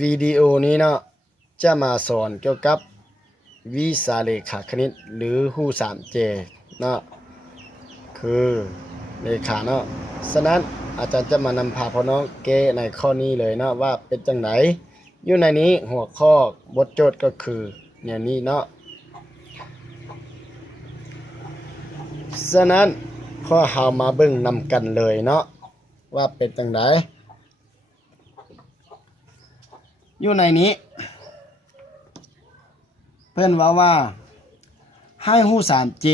วิดีโอนี้เนาะจะมาสอนเกี่ยวกับวิชาเลขาคณิตหรือฮู้ 3J เนาะคือเลขาเนาะฉะนั้นอาจารย์จะมานำพาพ่อน้องแก้ในข้อนี้เลยเนาะว่าเป็นจังไหนอยู่ในนี้หัวข้อบทโจทย์ก็คือเนี่ยนี้เนาะฉะนั้นพอเฮามาเบิ่งนำกันเลยเนาะว่าเป็นจังไดอยู่ในนี้เพื่อนว่าให้ฮู้ 3J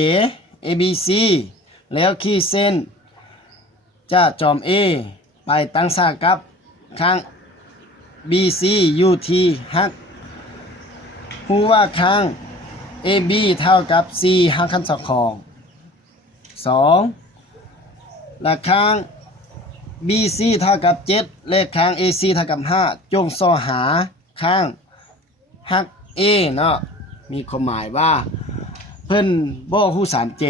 ABC แล้วขีดเส้นจะจอม A ไปตั้งค่ากับข้าง BC อยู่ที่หักฮู้ว่าข้าง AB เท่ากับ C หักคันสองของ2และข้าง BC เท่ากับ7และข้าง AC เท่ากับ5จงซ้อหาข้างหัก A เนาะมีความหมายว่าเพิ่นบ่ฮู้ 3J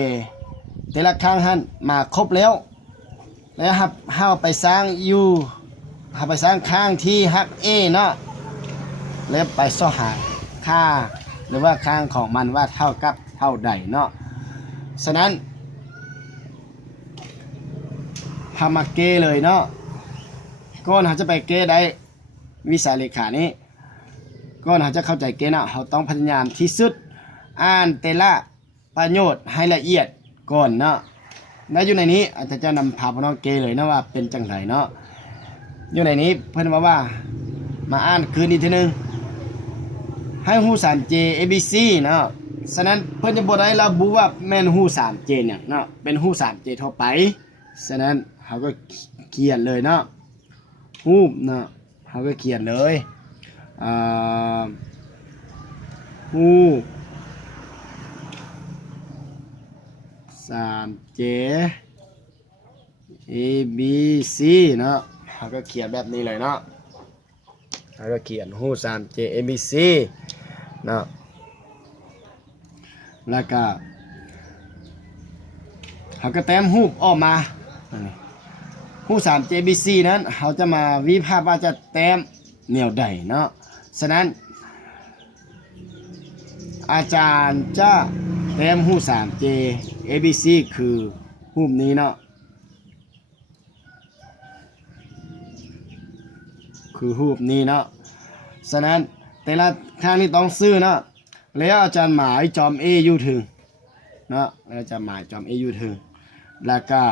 แต่ละข้างหันมาครบแล้วครับเฮาไปสร้างอยู่เฮาไปสร้างข้างที่หัก A เนาะแล้วไปซ้อหาค่าหรือว่าข้างของมันว่าเท่ากับเท่าใดเนาะฉะนั้นทำมาเกเลยเนาะก่อนเราจะไปเกได้วิชาเลขานี้ก่อนเราจะเข้าใจเกนะเราต้องพยายามที่สุดอ่านแต่ละประโยชน์ให้ละเอียดก่อนเนาะและอยู่ในนี้อาจารย์จะนำพาพน้องเกเลยนะว่าเป็นจังไรเนาะอยู่ในนี้เพิ่นว่ามาอ่านคืนอีกทีนึงให้ฮู้ 3J ABC เนาะฉะนั้นเพิ่นจะบ่ได้ระบุว่าแม่นฮู้ 3J เนี่ยเนาะเป็นฮู้ 3J ทั่วไปฉะนั้นเขาก็เขียนเลยเนาะฮู้เนาะเขาก็เขียนเลยฮู้ 3J ABC เนาะเขาก็เขียนแบบนี้เลยเนาะเขาก็เขียนฮู้ 3J ABC เนาะแล้วก็เขาก็แต้มรูปออกมาฮู้ 3J ABC นั้นเขาจะมาวิพากษ์ว่าจะแต้มแนวใดเนาะฉะนั้นอาจารย์จะแต้มฮู้ 3J ABC คือรูปนี้เนาะคือรูปนี้เนาะฉะนั้นแต่ละข้างนี้ต้องซื้อเนาะแล้วอาจารย์หมายจอม A อยู่ถึงเนาะแล้วอาจารย์หมายจอม A อยู่ถึงแล้วก็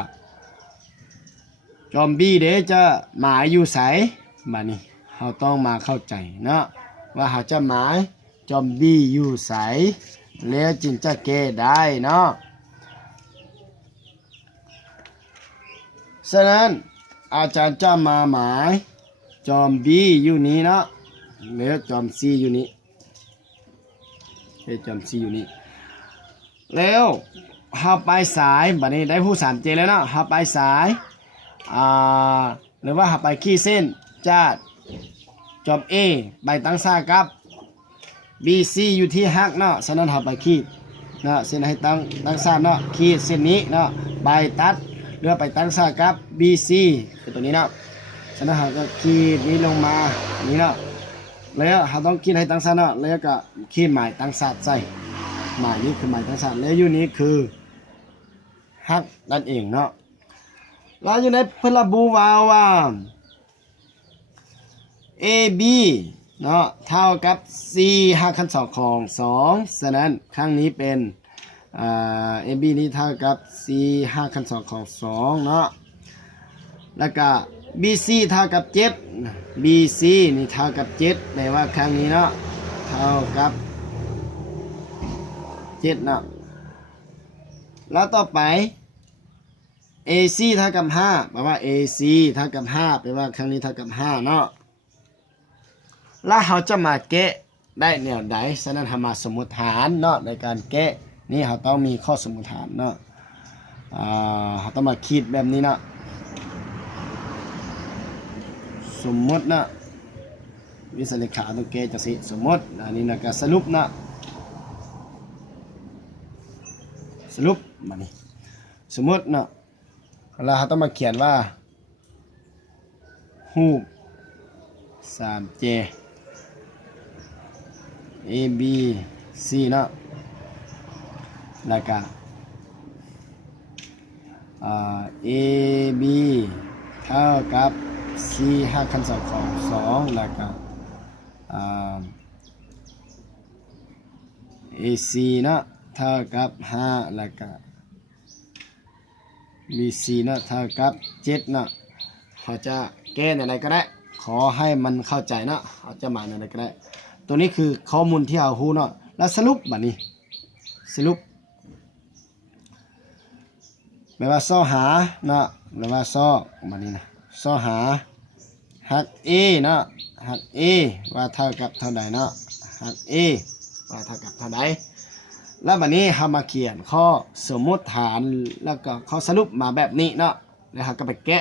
จอม B เดี๋ยวจะหมายอยู่ไสบัดนี้เราต้องมาเข้าใจเนาะว่าเราจะหมายจอม B อยู่ไสแล้วจึงจะแก้ได้เนาะฉะนั้นอาจารย์จะมาหมายจอม B อยู่นี้เนาะแล้วจอม C อยู่นี้จอม C อยู่นี้แล้วเราไปสายบัดนี้ได้ฮู้ 3J แล้วเนาะเราไปสายหรือว่าเราไปขีดเส้นจะจอม A ไปตั้งค่ากับ BC อยู่ที่หักเนาะฉะนั้นเราไปขีดเนาะเส้นให้ตั้งค่าเนาะขีดเส้นนี้เนาะไปตัดเรือไปตั้งค่ากับ BC คือตัวนี้เนาะฉะนั้นเราก็ขีดนี้ลงมานี้เนาะแล้วเราต้องขีดให้ตั้งค่าเนาะแล้วก็ขีดหมายตั้งค่าใส่หมายนี้คือหมายตั้งค่าแล้วอยู่นี้คือหักนั่นเองเนาะแล้วอยู่ในเพิ่นระบุว่า AB เนาะเท่ากับ C หักคันสองของ2ฉะนั้นครั้งนี้เป็นAB นี้เท่ากับ C หักคันสองของ2เนาะแล้วก็ BC เท่ากับ7 BC นี่เท่ากับ7แปลว่าครั้งนี้เนาะเท่ากับ7เนาะแล้วต่อไป AC เท่ากับ5แปลว่า AC เท่ากับ5แปลว่าครั้งนี้เท่ากับ5เนาะแล้วเราจะมาแกะได้แนวใดฉะนั้นเรามาสมมุติฐานเนาะในการแกะนี่เราต้องมีข้อสมมุติฐานเนาะเราต้องมาคิดแบบนี้เนาะสมมติเนาะวิชาเลขาต้องแกะจังสิสมมติอันนี้นะก็สรุปเนาะสรุปมานี่สมมติเนาะเราต้องมาเขียนว่ารูป 3J A B C เนาะแล้วก็A B เท่ากับ C หักคันสองของ2แล้วก็AC เนาะเท่ากับ5แล้วก็ BC เนาะเท่ากับ7เนาะเขาจะแก้ในไหนก็ได้ขอให้มันเข้าใจเนาะเขาจะหมายในไหนก็ได้ตัวนี้คือข้อมูลที่เรารู้เนาะแล้วสรุปบัดนี้สรุปแปลว่าซ้อหาเนาะแปลว่าซ้อบัดนี้นะซ้อหาหัก A เนาะหัก A ว่าเท่ากับเท่าใดเนาะหัก A ว่าเท่ากับเท่าใดแล้วบัดนี้เรามาเขียนข้อสมมติฐานแล้วก็ข้อสรุปมาแบบนี้เนาะแล้วเราก็ไปแก้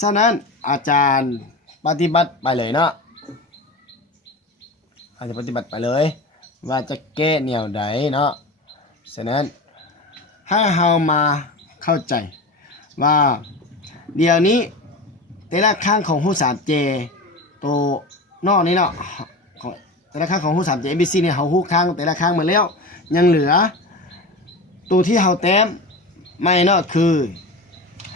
ฉะนั้นอาจารย์ปฏิบัติไปเลยเนาะอาจจะปฏิบัติไปเลยว่าจะแก้แนวใดเนาะฉะนั้นให้เรามาเข้าใจว่าเดี๋ยวนี้แต่ละข้างของหู3J ตัวนอกนี้เนาะแต่ละข้างของหู3J ABC เนี่ยเขาหูข้างแต่ละข้างมาแล้วยังเหลือตัวที่เราแต้มไม่เนาะคือ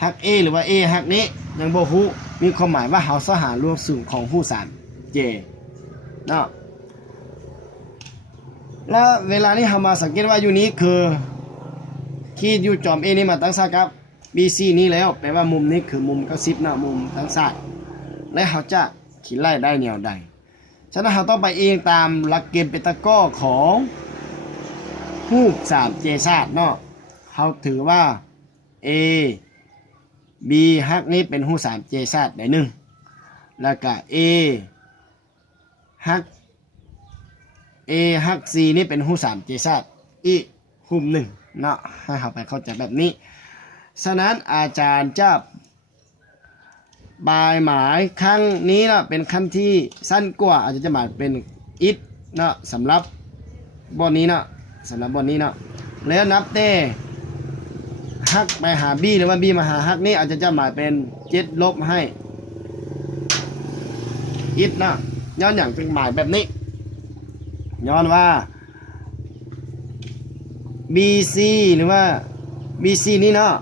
หัก A หรือว่า A หักนี้ยังบ่ฮู้มีความหมายว่าเราสหารวมสูงของหู3J เนาะแล้วเวลานี้เรามาสังเกตว่าอยู่นี้คือขีดอยู่จอม A นี่มาตั้งซากับ BC นี้แล้วแปลว่ามุมนี้คือมุม90เนาะมุมทั้งซ้ายและเขาจะขีดไล่ได้แนวใดฉะนั้นเราต้องไปเองตามหลักเกณฑ์เป็นตะก้อของรูป 3J ซาดเนาะเขาถือว่า A B ฮักนี้เป็นรูป 3J ซาดได้1แล้วก็ A ฮัก C นี่เป็นรูป 3J ซาดอีกรูป1เนาะให้เขาไปเข้าใจแบบนี้ฉะนั้นอาจารย์จะบายหมายครั้งนี้เนาะเป็นคำที่สั้นกว่าอาจจะหมายเป็น it เนาะสำหรับบทนี้เนาะสำหรับบทนี้เนาะแล้วนับเต้ฮักไปหา B หรือว่า B มาหาฮักนี้อาจจะหมายเป็น7ลบให้ it เนาะย้อนอย่างเป็นหมายแบบนี้ย้อนว่า BC หรือว่า BC นี้เนาะ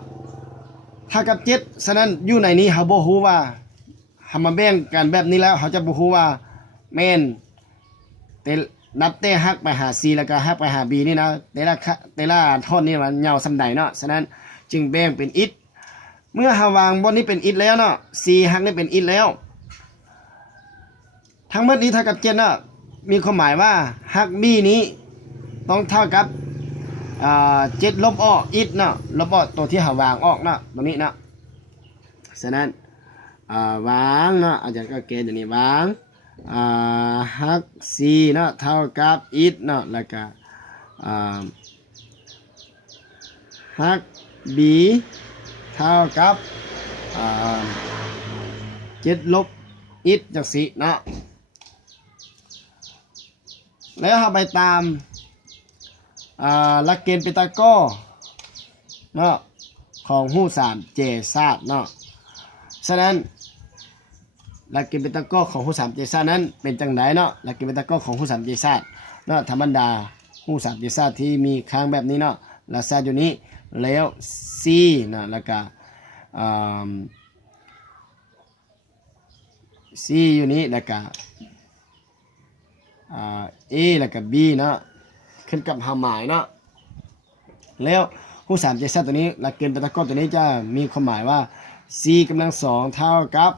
ถ้ากับ7ฉะนั้นอยู่ในนี้เขาบ่ฮู้ว่าเฮามาแบ่งกันแบบนี้แล้วเขาจะบ่ฮู้ว่าแม่นแต่นับเต้ฮักไปหา C แล้วก็ฮักไปหา B นี่นะแต่ละท่อนนี่มันยาวส่ำใดเนาะฉะนั้นจึงแบ่งเป็น it เมื่อเฮาวางบนนี้เป็น it แล้วเนาะ C ฮักนี่เป็น it แล้วทั้งหมดนี้เท่ากับ7เนาะมีความหมายว่าฮัก B นี้ต้องเท่ากับ7ลบออก it เนาะลบออกตัวที่เฮาวางออกเนาะตรงนี้เนาะฉะนั้นวางเนาะอาจารย์ก็เกณฑ์อย่างนี้วางฮัก C เนาะเท่ากับ it เนาะแล้วก็ฮัก B เท่ากับ7ลบ it จังสิเนาะแล้วเราไปตามหลักเกณฑ์เปตาโก้เนาะของหู3J ซาดเนาะฉะนั้นหลักเกณฑ์เปตาโก้ของหู3J ซาดนั้นเป็นจังไดเนาะหลักเกณฑ์เปตาโก้ของหู 3J ซาดเนาะธรรมดาหู 3J ซาดที่มีค้างแบบนี้เนาะแล้วซาดอยู่นี้แล้ว C นะแล้วก็C อยู่นี้แล้วก็A แล้วก็ B เนาะขึ้นกับหาหมายเนาะแล้วหู3J ซาดตัวนี้หลักเกณฑ์เปตาโก้ตัวนี้จะมีความหมายว่า C กำลัง2เท่ากับ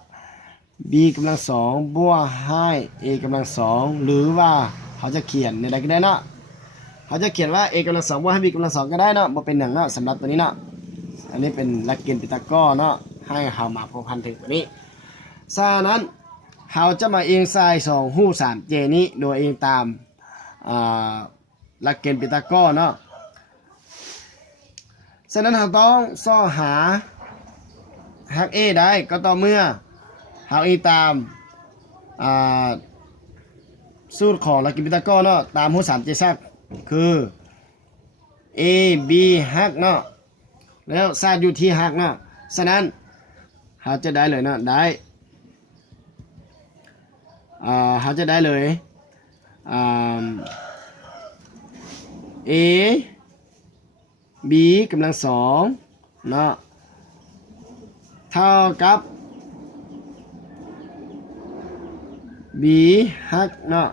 B กำลัง2บวกให้ A กำลัง2หรือว่าเขาจะเขียนในใดก็ได้เนาะเขาจะเขียนว่า A กำลัง2บวกให้ B กำลัง2ก็ได้เนาะบ่เป็นอย่างเนาะสำหรับตัวนี้เนาะอันนี้เป็นหลักเกณฑ์เปตาโก้เนาะให้เฮามาพบพันถึงตัวนี้ฉะนั้นเฮาจะมาเองใส่2หู 3J นี้โดยเองตามหลักเกณฑ์เปตาโก้เนาะฉะนั้นเราต้องซ่อหาฮัก A ได้ก็ต่อเมื่อเราเองตามสูตรของหลักเกณฑ์เปตาโก้เนาะตามหู 3J ซาดคือ A B ฮักเนาะแล้วซาดอยู่ที่ฮักเนาะฉะนั้นเราจะได้เลยเนาะได้เขาจะได้เลย อ่า a b กำลังสองเนาะเท่ากับ b ฮักเนาะ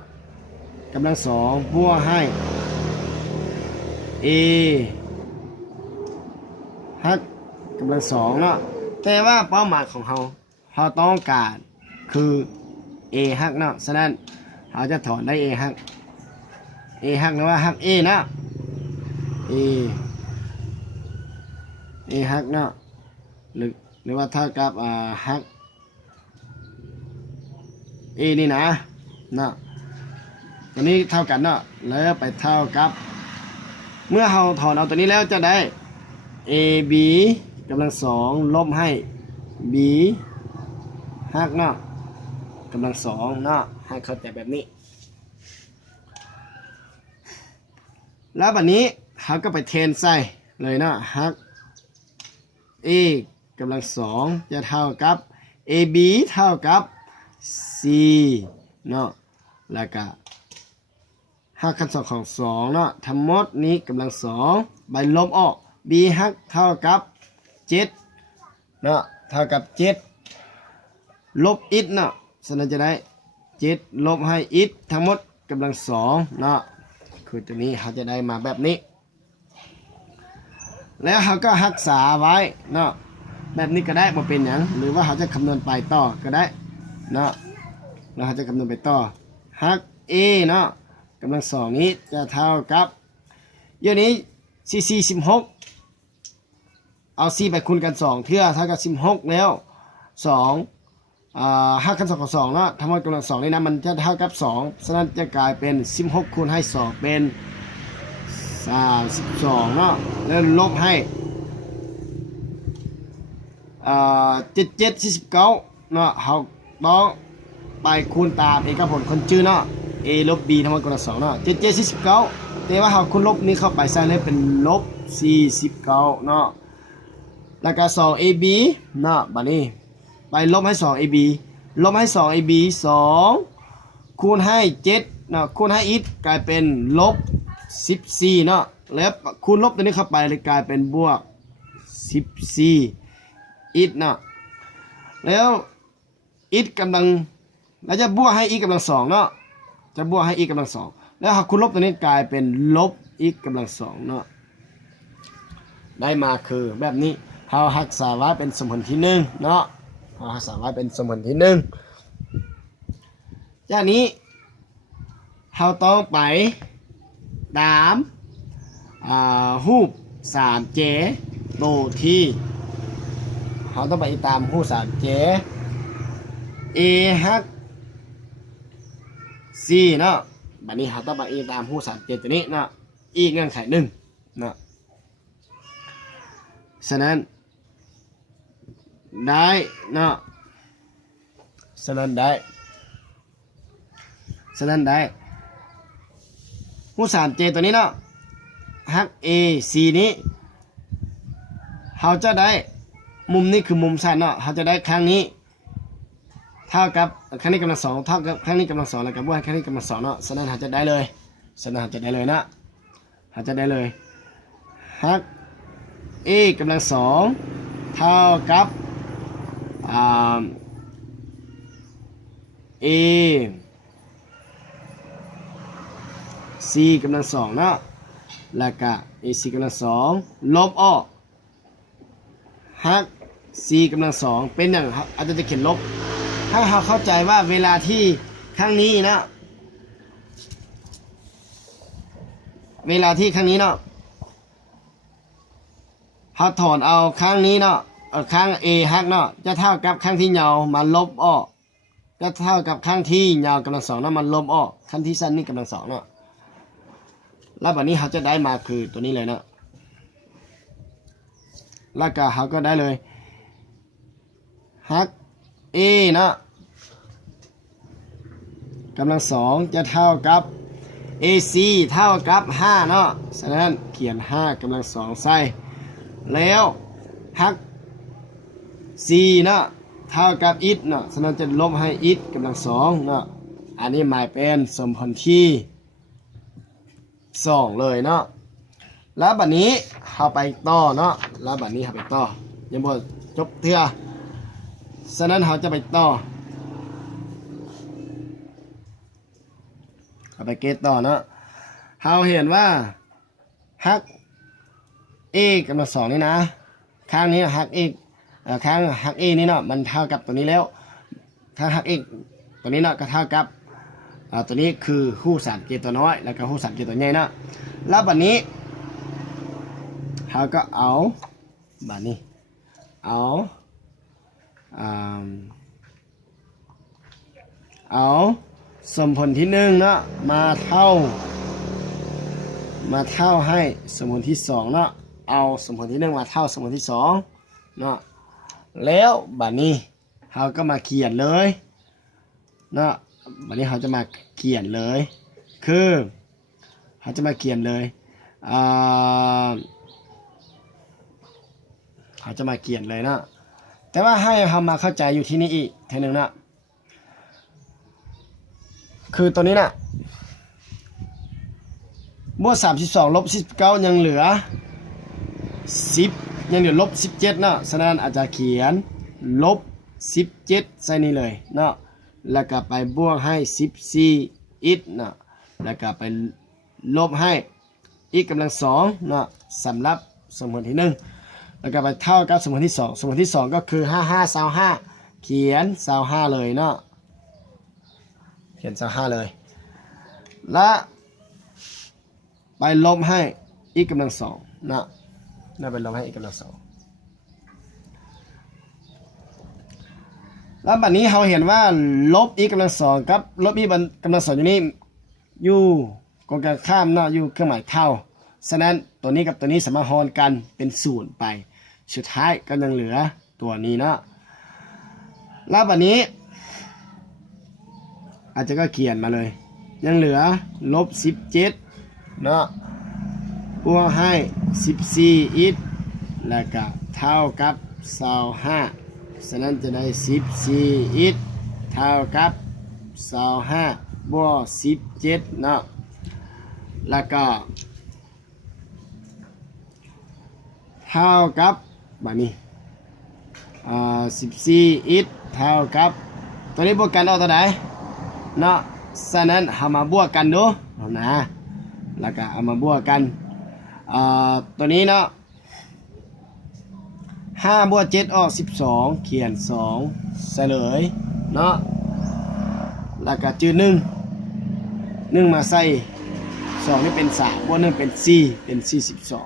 กำลังสองบวกให้ a ฮักกำลังสองเนาะแต่ว่าเป้าหมายของเราต้องการคือ a ฮักเนาะฉะนั้นเราจะถอนได้ a ฮัก หรือว่าฮัก a นะ a ฮักเนาะหรือว่าเท่ากับฮัก a นี่นะเนาะตัวนี้เท่ากันเนาะแล้วไปเท่ากับเมื่อเราถอนเอาตัวนี้แล้วจะได้ ab กำลังสองลบให้ b ฮักเนาะกำลังสองเนาะให้เข้าใจแบบนี้แล้วบัดนี้เขาก็ไปเทนใส่เลยเนาะฮัก a กำลังสองจะเท่ากับ ab เท่ากับ c เนาะแล้วก็ฮักคันสองของสองเนาะทั้งหมดนี้กำลังสองใบลบออก b ฮักเท่ากับ7เนาะเท่ากับ7ลบอิดเนาะฉะนั้นจะได้7ลบให้อิดทั้งหมดกำลังสองเนาะคือตัวนี้เขาจะได้มาแบบนี้แล้วเขาก็รักษาไว้เนาะแบบนี้ก็ได้มาเป็นอย่างหรือว่าเขาจะคำนวณไปต่อก็ได้เนาะแล้วเขาจะคำนวณไปต่อฮัก a เนาะกำลังสองนี้จะเท่ากับเดี๋ยวนี้16เอา4ไปคูณกัน2เท่าเท่ากับ16แล้ว2ฮักกัน2กับ2เนาะทั้งหมดกำลัง2นี่นะมันจะเท่ากับ2ฉะนั้นจะกลายเป็น16คูณให้2เป็น32เนาะแล้วลบให้7749เนาะเขาต้องไปคูณตามเอกผลคนจื้อเนาะ a ลบ b ทั้งหมดกำลัง2เนาะ7749แต่ว่าเขาคูณลบนี้เข้าไปใส่เลยเป็นลบ49เนาะแล้วก็ 2ab เนาะบัดนี้ไปลบให้ 2ab ลบให้ 2ab 2คูณให้7เนาะคูณให้อีกกลายเป็นลบ14เนาะแล้วคูณลบตัวนี้เข้าไปเลยกลายเป็นบวก14อีกเนาะแล้วอีกกำลังแล้วจะบวกให้อีกกำลัง2เนาะจะบวกให้อีกกำลัง2แล้วหากคูณลบตัวนี้กลายเป็นลบอีกกำลัง2เนาะได้มาคือแบบนี้เรารักษาไว้เป็นสมผลที่1เนาะเรารักษาไว้เป็นสมผลที่1จากนี้เราต้องไปตามรูป 3J ตัวที่เราต้องไปตามรูป 3J A ฮัก C เนาะบัดนี้เราต้องไปตามรูป 3J ตัวนี้เนาะอีกเงื่อนไข1เนาะฉะนั้นได้เนาะฉะนั้นได้รูป 3J ตัวนี้เนาะฮัก A C นี้เขาจะได้มุมนี้คือมุมสั้นเนาะเขาจะได้ครั้งนี้เท่ากับครั้งนี้กำลัง2เท่ากับครั้งนี้กำลัง2แล้วกับบวกครั้งนี้กำลัง2เนาะฉะนั้นเขาจะได้เลยนะเขาจะได้เลยฮัก A กำลัง2เท่ากับA C กำลัง2เนาะแล้วก็ AC กำลัง2ลบออกฮัก C กำลัง2เป็นอย่างอาจจะเขียนลบถ้าเราเข้าใจว่าเวลาที่ข้างนี้นะเวลาที่ข้างนี้เนาะเราถอนเอาข้างนี้เนาะข้าง A ฮักเนาะจะเท่ากับข้างที่ยาวมาลบออกจะเท่ากับข้างที่ยาวกำลัง2เนาะมันลบออกข้างที่สั้นนี่กำลัง2เนาะแล้วแบบนี้เขาจะได้มาคือตัวนี้เลยนะแล้วก็เขาก็ได้เลยฮัก A นะกำลัง2จะเท่ากับ AC เท่ากับ5เนาะฉะนั้นเขียน5กำลัง2ใส่แล้วฮัก C นะเท่ากับอิดเนาะฉะนั้นจะลบให้อิดกำลัง2เนาะ อันนี้หมายเป็นสมผลที่2เลยเนาะแล้วบัดนี้เราไปต่อเนาะแล้วบัดนี้เราไปต่อยังบ่จบเทื่อฉะนั้นเราจะไปต่อเอาไปเกตต่อเนาะเราเห็นว่าฮัก a กำลัง2นี่นะข้างนี้ฮัก a ข้างฮัก a นี่เนาะมันเท่ากับตัวนี้แล้วถ้าฮัก a ตัวนี้เนาะก็เท่ากับตัวนี้คือคู่สามเกตตัวน้อยแล้วก็คู่สามเกตตัวใหญ่นะแล้วบัดนี้เราก็เอาบัดนี้เอาสมผลที่1เนาะมาเท่าให้สมผลที่2เนาะเอาสมผลที่1มาเท่าสมผลที่2เนาะแล้วบัดนี้เราก็มาเขียนเลยเนาะบัดนี้เราจะมาเขียนเลยคือเราจะมาเขียนเลยเขาจะมาเขียนเลยนะแต่ว่าให้เรามาเข้าใจอยู่ที่นี่อีกทีหนึ่งนะคือตัวนี้นะบวก32ลบ49ยังเหลือ10ยังเหลือลบ17เนาะฉะนั้นอาจจะเขียนลบ17ใส่นี่เลยเนาะแล้วก็ไปบวกให้14อีกเนาะแล้วก็ไปลบให้อีกกำลัง2เนาะสำหรับสมผลที่1แล้วก็ไปเท่ากับสมผลที่2สมผลที่2ก็คือ55เขียน25เลยเนาะเขียน25เลยและไปลบให้อีกกำลัง2เนาะน่าไปลบให้อีกกำลัง2แล้วบัดนี้เราเห็นว่าลบอีกกำลัง2กับลบอีกกำลัง2อยู่นี่อยู่กองกันข้ามเนาะอยู่เครื่องหมายเท่าฉะนั้นตัวนี้กับตัวนี้สามารถหารกันเป็น0ไปสุดท้ายก็ยังเหลือตัวนี้เนาะแล้วบัดนี้อาจจะก็เขียนมาเลยยังเหลือลบ17เนาะบวกให้14อีกแล้วก็เท่ากับ25ฉะนั้นจะได้14อีกเท่ากับ25บวก17เนาะแล้วก็เท่ากับบัดนี้14อีกเท่ากับตัวนี้บวกกันเอาตัวไหนเนาะฉะนั้นเอามาบวกกันดูนะแล้วก็เอามาบวกกันตัวนี้เนาะ5บวก7ออก12เขียน2เฉลยเนาะแล้วก็จือ1มาใส่2นี่เป็น3บวก1เป็น4เป็น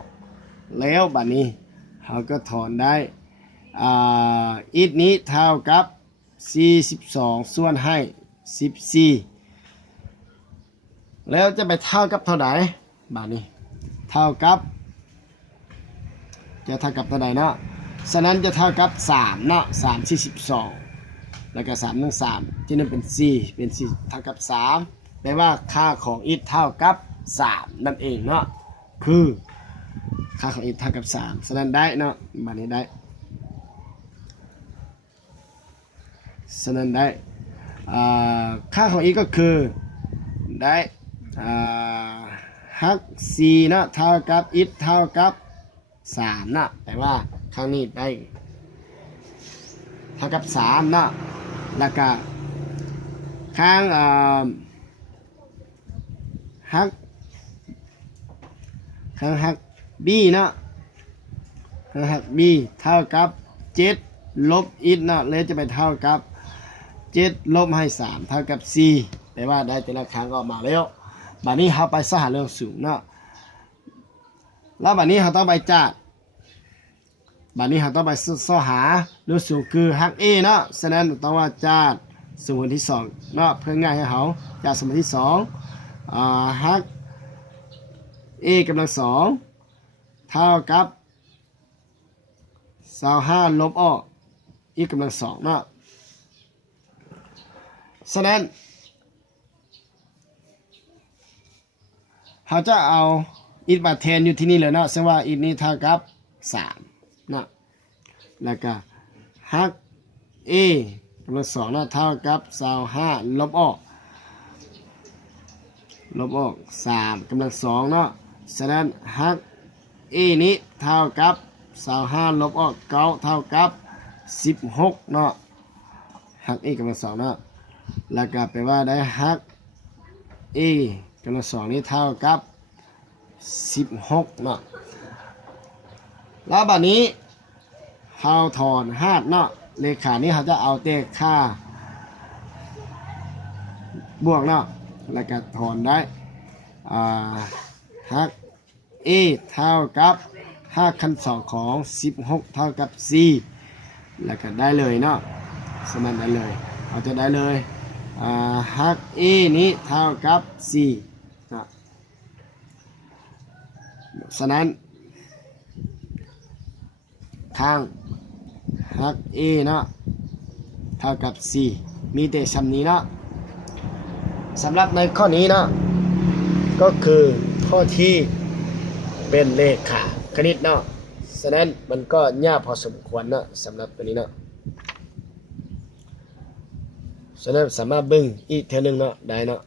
42แล้วบัดนี้เราก็ถอนได้อีกนี้เท่ากับ42ส่วนให้14แล้วจะไปเท่ากับเท่าไหร่บัดนี้เท่ากับจะเท่ากับเท่าไหร่เนาะฉะนั้นจะเท่ากับ3เนาะ3 42แล้วก็3 1 3ที่นั่นเป็น4เป็น4เท่ากับ3แปลว่าค่าของอีกเท่ากับ3นั่นเองเนาะคือค่าของอีกเท่ากับ3ฉะนั้นได้เนาะบัดนี้ได้ฉะนั้นได้ค่าของอีกก็คือได้ฮัก4นะเท่ากับอีกเท่ากับ3นะแต่ว่าครั้งนี้ได้เท่ากับ3นะแล้วก็ข้างฮัก b นะข้างฮัก b เท่ากับ7ลบอีกนะเลยจะไปเท่ากับ7ลบให้3เท่ากับ4แต่ว่าได้แต่ละครั้งก็ออกมาแล้วบัดนี้เราไปสหาเรื่องสูงเนาะแล้วบัดนี้เราต้องไปจัดบัดนี้เราต้องไปสหาเรื่องสูงคือฮัก a เนาะฉะนั้นต้องว่าจัดสมมติที่2เนาะเพื่อง่ายให้เขาจัดสมมติที่2ฮัก a กำลัง2เท่ากับ25ลบออกอีกกำลัง2เนาะฉะนั้นเขาจะเอาอีกมาแทนอยู่ที่นี่เลยเนาะซึ่งว่าอีกนี้เท่ากับ3นะแล้วก็ฮัก a กำลัง2นะเท่ากับ25ลบออก ลบออก3กำลัง2เนาะฉะนั้นฮัก a นี้เท่ากับ25ลบออก9เท่ากับ16เนาะฮัก a กำลัง2เนาะแล้วก็แปลว่าได้ฮัก a กำลัง2นี้เท่ากับ16เนาะแล้วบัดนี้เฮาถอนหาดเนาะเลขานี้เขาจะเอาแต่ค่าบวกเนาะแล้วก็ถอนได้ฮัก a เท่ากับ5คัน2ของ16เท่ากับ4แล้วก็ได้เลยเนาะสมันได้เลยเราจะได้เลยฮัก a นี้เท่ากับ4นะฉะนั้นทางฮัก a เนาะเท่ากับ4มีแต่คำนี้เนาะสำหรับในข้อนี้เนาะก็คือข้อที่เป็นเลขาคณิตเนาะฉะนั้นมันก็ยากพอสมควรเนาะสำหรับตัวนี้เนาะฉะนั้นสามารถเบิ่งอีกเท่านึงเนาะได้เนาะ